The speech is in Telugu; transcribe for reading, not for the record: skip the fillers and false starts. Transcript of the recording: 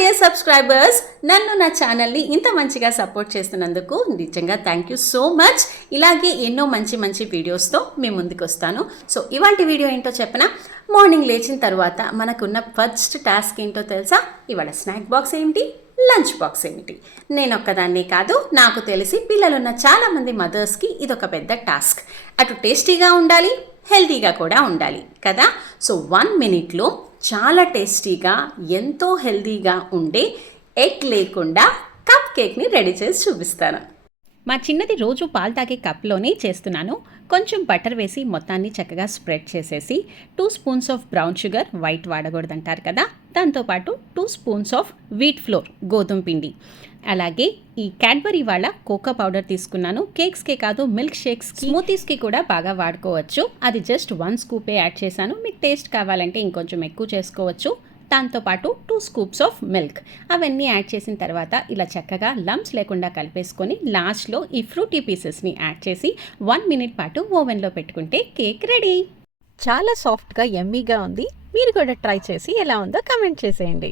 డియర్ సబ్స్క్రైబర్స్, నన్ను నా ఛానల్ని ఇంత మంచిగా సపోర్ట్ చేస్తున్నందుకు నిజంగా థ్యాంక్ యూ సో మచ్. ఇలాగే ఎన్నో మంచి మంచి వీడియోస్తో మీ ముందుకు వస్తాను. సో ఇవాంటి వీడియో ఏంటో చెప్పనా? మార్నింగ్ లేచిన తర్వాత మనకున్న ఫస్ట్ టాస్క్ ఏంటో తెలుసా? ఇవాళ స్నాక్ బాక్స్ ఏమిటి, లంచ్ బాక్స్ ఏమిటి? నేను ఒక్కదాన్నే కాదు, నాకు తెలిసి పిల్లలున్న చాలామంది మదర్స్కి ఇదొక పెద్ద టాస్క్. అటు టేస్టీగా ఉండాలి, హెల్తీగా కూడా ఉండాలి కదా. సో 1 మినిట్లో చాలా టేస్టీగా, ఎంతో హెల్తీగా ఉండే ఎగ్ లేకుండా కప్ కేక్ని రెడీ చేసి చూపిస్తాను. మా చిన్నది రోజు పాలు తాగే కప్లోనే చేస్తున్నాను. కొంచెం బటర్ వేసి మొత్తాన్ని చక్కగా స్ప్రెడ్ చేసేసి 2 spoons of brown sugar, white వాడకూడదంటారు కదా, దాంతోపాటు 2 స్పూన్స్ ఆఫ్ వీట్ ఫ్లోర్, గోధుమ పిండి, అలాగే ఈ క్యాడ్బరీ వాళ్ళ కోకో పౌడర్ తీసుకున్నాను. కేక్స్కే కాదు, మిల్క్ షేక్స్, స్మూతీస్కి కూడా బాగా వాడుకోవచ్చు. అది జస్ట్ 1 స్కూపే యాడ్ చేశాను. మీకు టేస్ట్ కావాలంటే ఇంకొంచెం ఎక్కువ చేసుకోవచ్చు. దాంతోపాటు 2 స్కూప్స్ ఆఫ్ మిల్క్, అవన్నీ యాడ్ చేసిన తర్వాత ఇలా చక్కగా లంప్స్ లేకుండా కలిపేసుకొని లాస్ట్లో ఈ ఫ్రూటీ పీసెస్ని యాడ్ చేసి 1 మినిట్ పాటు ఓవెన్లో పెట్టుకుంటే కేక్ రెడీ. చాలా సాఫ్ట్గా యమ్మీగా ఉంది. మీరు కూడా ట్రై చేసి ఎలా ఉందో కమెంట్ చేసేయండి.